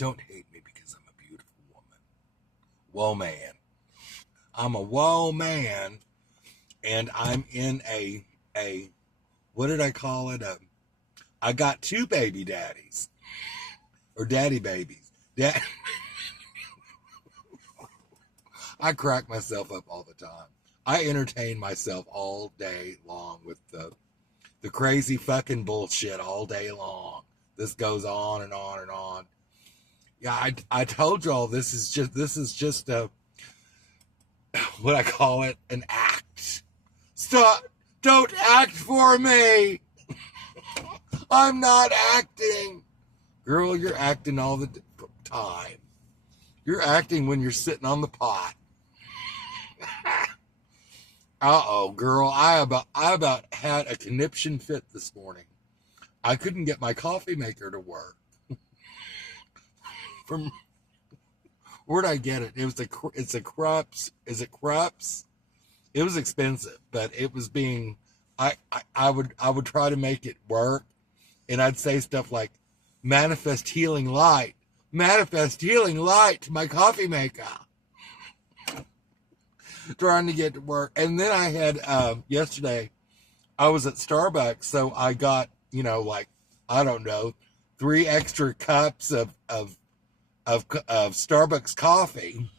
Don't hate me because I'm a beautiful woman. Whoa, man. I'm a whoa man, and I'm in a what did I call it? I got two baby daddies, or daddy babies. I crack myself up all the time. I entertain myself all day long with the crazy fucking bullshit all day long. This goes on and on and on. Yeah, I told y'all this is just a what I call it, an act. Stop! Don't act for me! I'm not acting! Girl, you're acting all the time. You're acting when you're sitting on the pot. Uh-oh, girl, I about had a conniption fit this morning. I couldn't get my coffee maker to work. From where'd I get it? It's a Krups. Is it Krups? It was expensive, but it was being I would try to make it work, and I'd say stuff like manifest healing light to my coffee maker. Trying to get to work. And then I had yesterday I was at Starbucks, so I got, like, I don't know, 3 extra cups of Starbucks coffee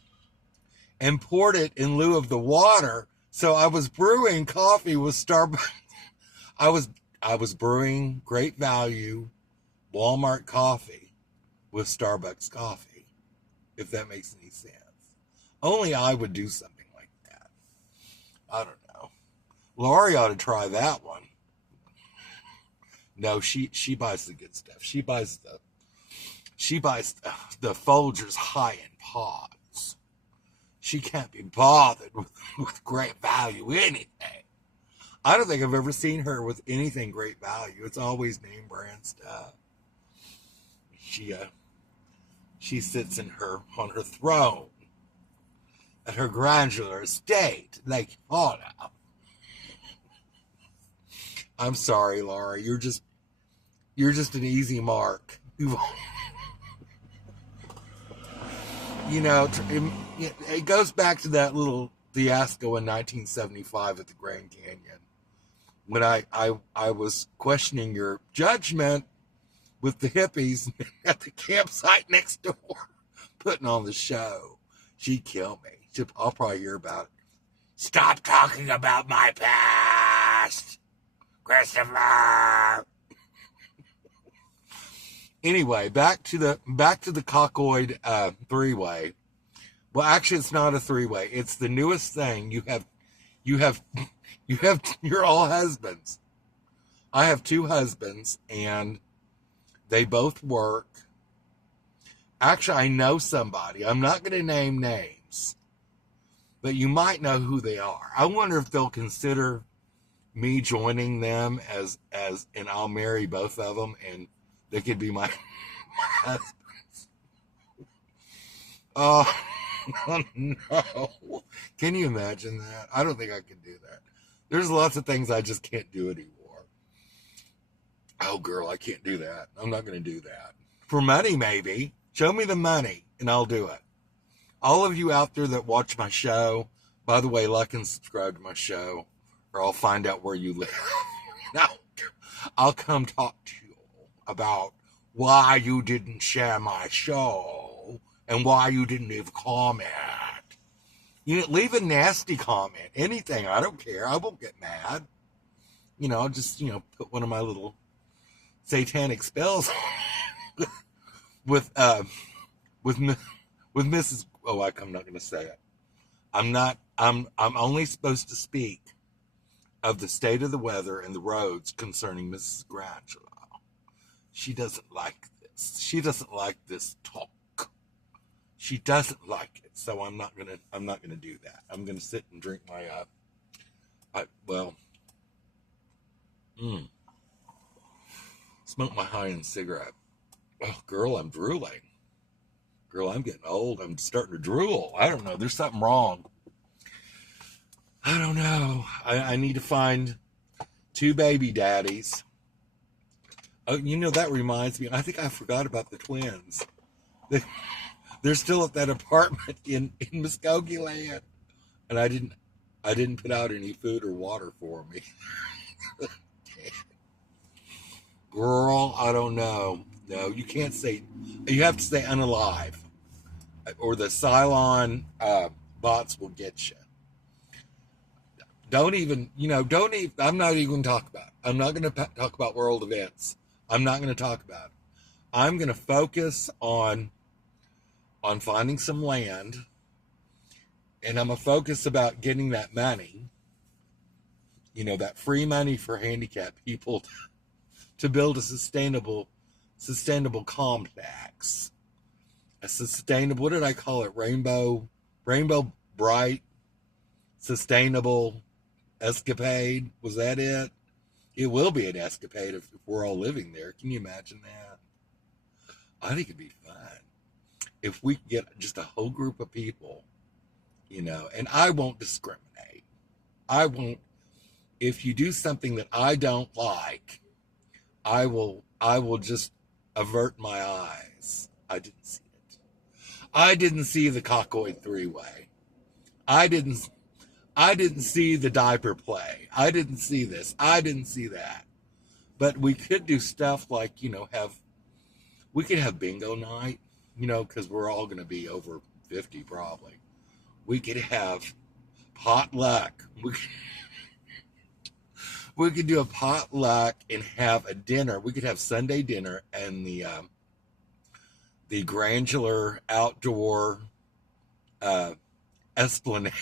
and poured it in lieu of the water. So I was brewing coffee with Starbucks. I was brewing Great Value Walmart coffee with Starbucks coffee, if that makes any sense. Only I would do something like that. I don't know. Laurie ought to try that one. No, she buys the good stuff. She buys the Folgers high-end pods. She can't be bothered with Great Value anything. I don't think I've ever seen her with anything Great Value. It's always name brand stuff. She sits on her throne at her granular estate, Lake Florida. I'm sorry, Laura. You're just an easy mark. It goes back to that little fiasco in 1975 at the Grand Canyon, when I was questioning your judgment with the hippies at the campsite next door, putting on the show. She'd kill me. I'll probably hear about it. Stop talking about my past, Christopher. Anyway, back to the cockoid three-way. Well, actually, it's not a three-way. It's the newest thing. You're all husbands. I have 2 husbands, and they both work. Actually, I know somebody. I'm not going to name names, but you might know who they are. I wonder if they'll consider me joining them and I'll marry both of them, and they could be my husbands. Oh, no. Can you imagine that? I don't think I can do that. There's lots of things I just can't do anymore. Oh, girl, I can't do that. I'm not going to do that. For money, maybe. Show me the money, and I'll do it. All of you out there that watch my show, by the way, like and subscribe to my show, or I'll find out where you live. Now, I'll come talk to you about why you didn't share my show and why you didn't leave a comment. Leave a nasty comment, anything. I don't care. I won't get mad. I'll just, put one of my little satanic spells with Mrs. Oh, I'm not going to say it. I'm only supposed to speak of the state of the weather and the roads concerning Mrs. Grangelo. She doesn't like this. She doesn't like this talk. She doesn't like it. So I'm not gonna do that. I'm gonna sit and drink my smoke my high-end cigarette. Oh, girl, I'm drooling. Girl, I'm getting old. I'm starting to drool. I don't know. There's something wrong. I don't know. I need to find 2 baby daddies. Oh, that reminds me. I think I forgot about the twins. They're still at that apartment in Muskogee Land, and I didn't put out any food or water for me. Girl, I don't know. No, you can't say. You have to say unalive, or the Cylon bots will get you. Don't even, don't even. I'm not even going to talk about it. I'm not going to talk about world events. I'm not going to talk about it. I'm going to focus on finding some land, and I'm going to focus about getting that money. That free money for handicapped people to build a sustainable complex. A sustainable, what did I call it? Rainbow bright, sustainable escapade. Was that it? It will be an escapade if we're all living there. Can you imagine that? I think it'd be fun if we get just a whole group of people, and I won't discriminate. I won't. If you do something that I don't like, I will just avert my eyes. I didn't see it. I didn't see the cockoid three-way. I didn't see the diaper play. I didn't see this. I didn't see that. But we could do stuff like, we could have bingo night, because we're all going to be over 50 probably. We could have potluck. We could do a potluck and have a dinner. We could have Sunday dinner and the Granular outdoor esplanade.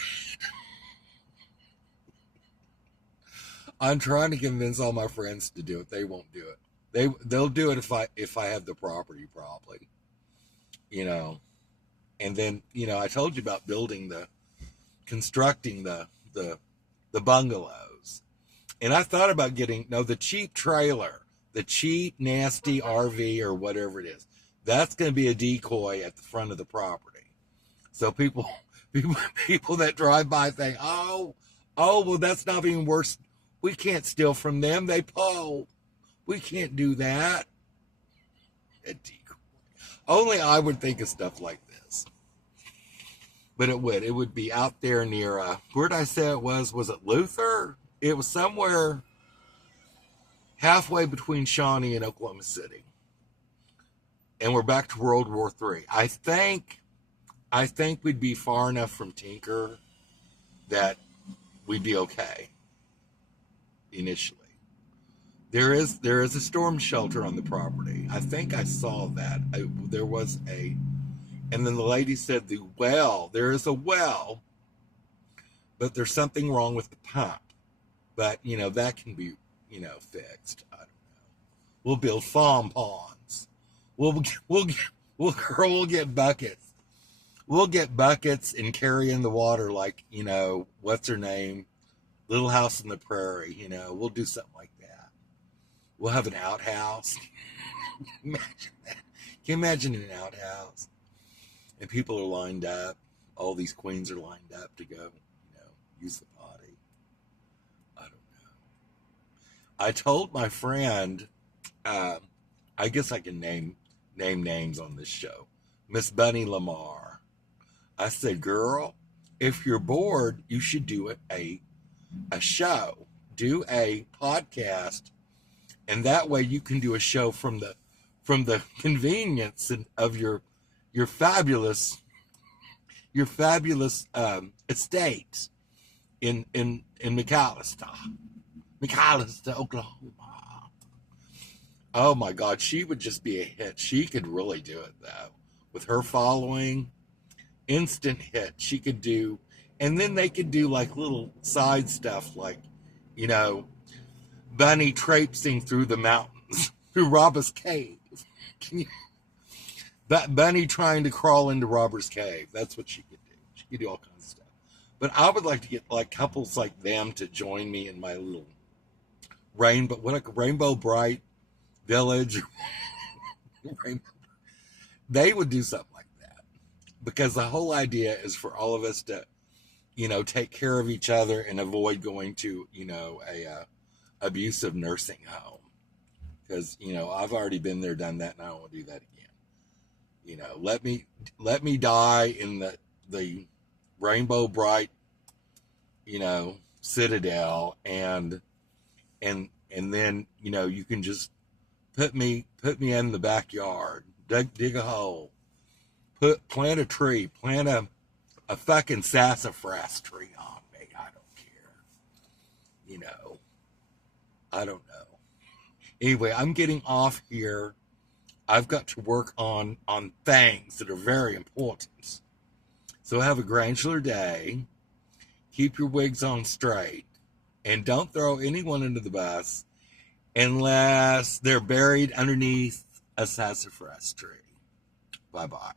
I'm trying to convince all my friends to do it. They won't do it. They'll do it if I have the property probably. And then, I told you about constructing the bungalows. And I thought about getting the cheap trailer, the cheap nasty RV or whatever it is. That's going to be a decoy at the front of the property. So people that drive by think, oh, well, that's not even worse. We can't steal from them. They pull. We can't do that. A decoy. Only I would think of stuff like this. But it would be out there near, where did I say it was? Was it Luther? It was somewhere halfway between Shawnee and Oklahoma City. And we're back to World War III. I think we'd be far enough from Tinker that we'd be okay initially. There is a storm shelter on the property. I think I saw that. There was and then the lady said there is a well, but there's something wrong with the pump. But, that can be, fixed. I don't know. We'll build farm ponds. We'll get buckets. We'll get buckets and carry in the water like, what's her name? Little House on the Prairie, we'll do something like that. We'll have an outhouse. Imagine that. Can you imagine an outhouse? And people are lined up. All these queens are lined up to go, use the potty. I don't know. I told my friend, I guess I can name names on this show, Miss Bunny Lamar. I said, girl, if you're bored, you should do a show, do a podcast, and that way you can do a show from the convenience of your fabulous estate in McAlester, Oklahoma. Oh my God, she would just be a hit. She could really do it though, with her following. Instant hit. She could do, and then they could do like little side stuff, like Bunny traipsing through the mountains through Robber's Cave. Bunny trying to crawl into Robber's Cave. That's what she could do. She could do all kinds of stuff. But I would like to get like couples like them to join me in my little Rainbow Bright Village. They would do something like that, because the whole idea is for all of us to, take care of each other and avoid going to, a abusive nursing home. Because, I've already been there, done that, and I don't want to do that again. You know, let me die in the rainbow bright, you know, citadel, and then, you know, you can just put me in the backyard, dig a hole, plant a tree, plant a fucking sassafras tree on me. I don't care. You know, I don't know. Anyway, I'm getting off here. I've got to work on things that are very important. So have a granular day. Keep your wigs on straight. And don't throw anyone into the bus unless they're buried underneath a sassafras tree. Bye-bye.